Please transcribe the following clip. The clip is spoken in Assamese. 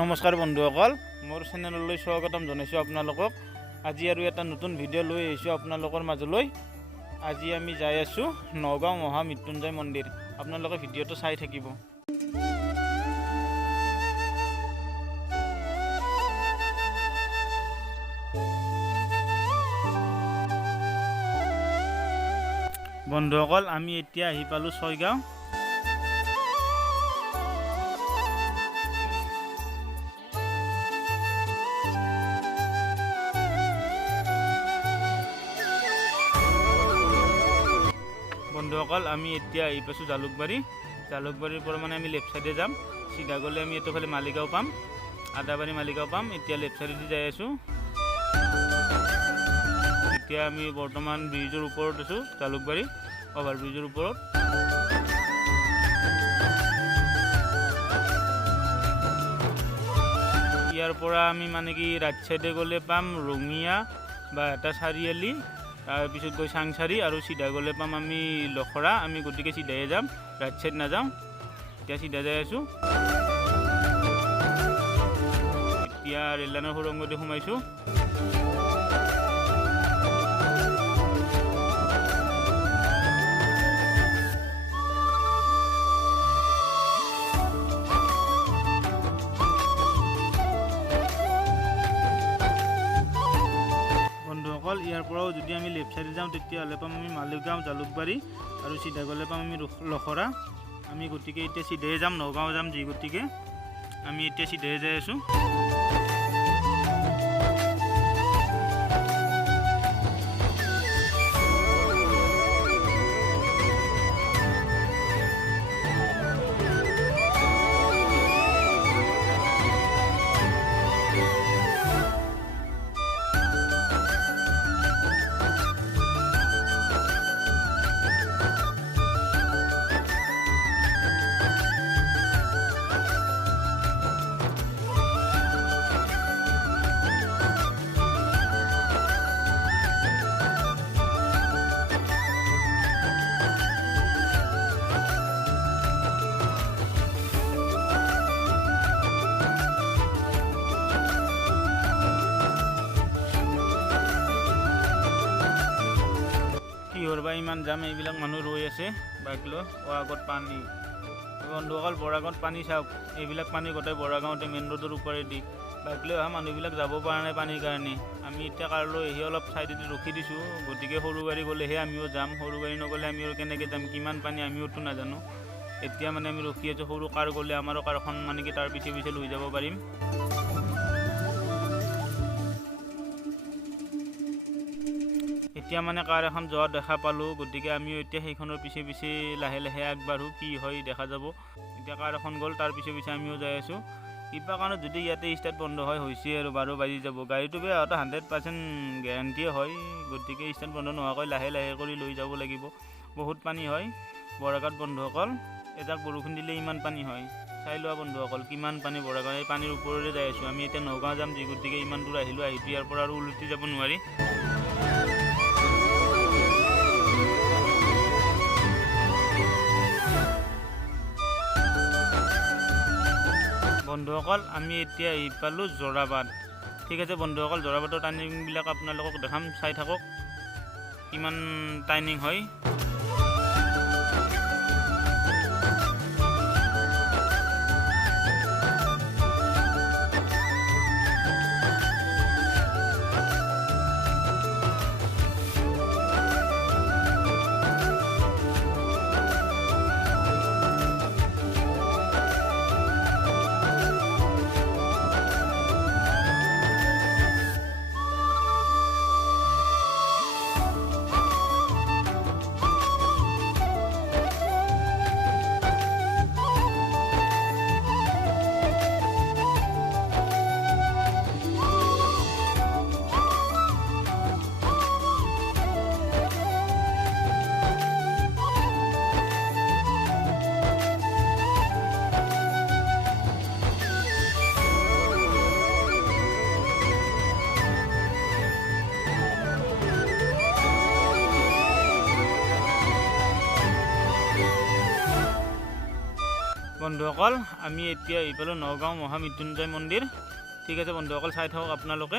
নমস্কাৰ বন্ধুসকল, মোৰ চেনেললৈ স্বাগতম জনাইছোঁ আপোনালোকক। আজি আৰু এটা নতুন ভিডিঅ' লৈ আহিছোঁ আপোনালোকৰ মাজলৈ। আজি আমি যাই আছোঁ নগাঁও মহামৃত্যুঞ্জয় মন্দিৰ। আপোনালোকে ভিডিঅ'টো চাই থাকিব। বন্ধুসকল, আমি এতিয়া আহি পালোঁ ছয়গাঁও। বন্ধুসকল, আমি এতিয়া আহি পাইছোঁ জালুকবাৰীৰ পৰা মানে আমি লেফ্ট চাইডে যাম। চিধা গ'লে আমি এইটোফালে মালিগাঁও পাম, আদাবাৰী মালিগাঁও পাম। এতিয়া লেফ্ট চাইডেদি যাই আছোঁ। এতিয়া আমি বৰ্তমান ব্ৰিজৰ ওপৰত আছোঁ, জালুকবাৰী অভাৰ ব্ৰিজৰ ওপৰত। ইয়াৰ পৰা আমি মানে কি ৰাইট চাইডে গ'লে পাম ৰঙিয়া বা এটা চাৰিআলি, তাৰপিছত গৈ চাংচাৰি, আৰু চিধা গ'লে পাম আমি লখৰা। আমি গতিকে চিধাই যাম, ৰাইট চাইড নাযাওঁ। এতিয়া চিধা যাই আছোঁ। এতিয়া ৰেললাইনৰ সুৰংগদি সোমাইছোঁ। ইয়াৰ পৰাও যদি আমি লেফ্ট চাইডে যাওঁ তেতিয়াহ'লে পাম আমি মালিগাঁও, জালুকবাৰী, আৰু চিধা গ'লে পাম আমি লখৰা। আমি গতিকে এতিয়া চিধাই যাম, নগাঁও যাম যি গতিকে আমি এতিয়া চিধাই যাই আছোঁ। কিহৰ বা ইমান যাম, এইবিলাক মানুহ ৰৈ আছে বাইক লৈ। আগত পানী, বন্ধুসকল বৰাগাঁৱত পানী চাওক। এইবিলাক পানী গোটেই বৰাগাঁৱতে মেইন ৰোডৰ ওপৰেদি বাইক লৈ অহা মানুহবিলাক যাব পৰা নাই পানীৰ কাৰণে। আমি এতিয়া কাৰ লৈ আহি অলপ চাইডেদি ৰখি দিছোঁ। গতিকে সৰু গাড়ী গ'লেহে আমিও যাম, সৰু গাড়ী নগ'লে আমি আৰু কেনেকৈ যাম? কিমান পানী আমিওতো নাজানো। এতিয়া মানে আমি ৰখি আছোঁ, সৰু কাৰ গ'লে আমাৰো কাৰখন মানে কি তাৰ পিছে পিছে লৈ যাব পাৰিম। এতিয়া মানে কাৰ এখন যোৱা দেখা পালোঁ, গতিকে আমিও এতিয়া সেইখনৰ পিছে পিছে লাহে লাহে আগবাঢ়োঁ। কি হয় দেখা যাব। এতিয়া কাৰ এখন গ'ল, তাৰ পিছে পিছে আমিও যাই আছোঁ। কিবা কাৰণত যদি ইয়াতে ষ্টাৰ্ট বন্ধ হয়, হৈছে আৰু 12 বাজি যাব। গাড়ীটো বেয়া হোৱাটো 100% গেৰাণ্টিয়ে হয়। গতিকে ষ্টাৰ্ট বন্ধ নোহোৱাকৈ লাহে লাহে কৰি লৈ যাব লাগিব। বহুত পানী হয় বৰাগাঁৱত বন্ধুসকল। এজাক বৰষুণ দিলে ইমান পানী হয়। চাই লোৱা বন্ধুসকল কিমান পানী বৰাগাঁও। এই পানীৰ ওপৰৰে যাই আছোঁ আমি। এতিয়া নগাঁও যাম যি গতিকে ইমান দূৰ আহিলোঁ। আহিটো ইয়াৰ পৰা আৰু উলটি যাব নোৱাৰি। বন্ধুসকল, আমি এতিয়া আহি পালোঁ যোৰাবাট। ঠিক আছে বন্ধুসকল, যোৰাবাটৰ টাৰ্ণিংবিলাক আপোনালোকক দেখাম, চাই থাকক কিমান টাৰ্ণিং হয়। বন্ধুসকল আমি এতিয়া এইফালে নগাঁও মহামৃত্যুঞ্জয় মন্দিৰ। ঠিক আছে বন্ধুসকল, চাই থাকক আপোনালোকে।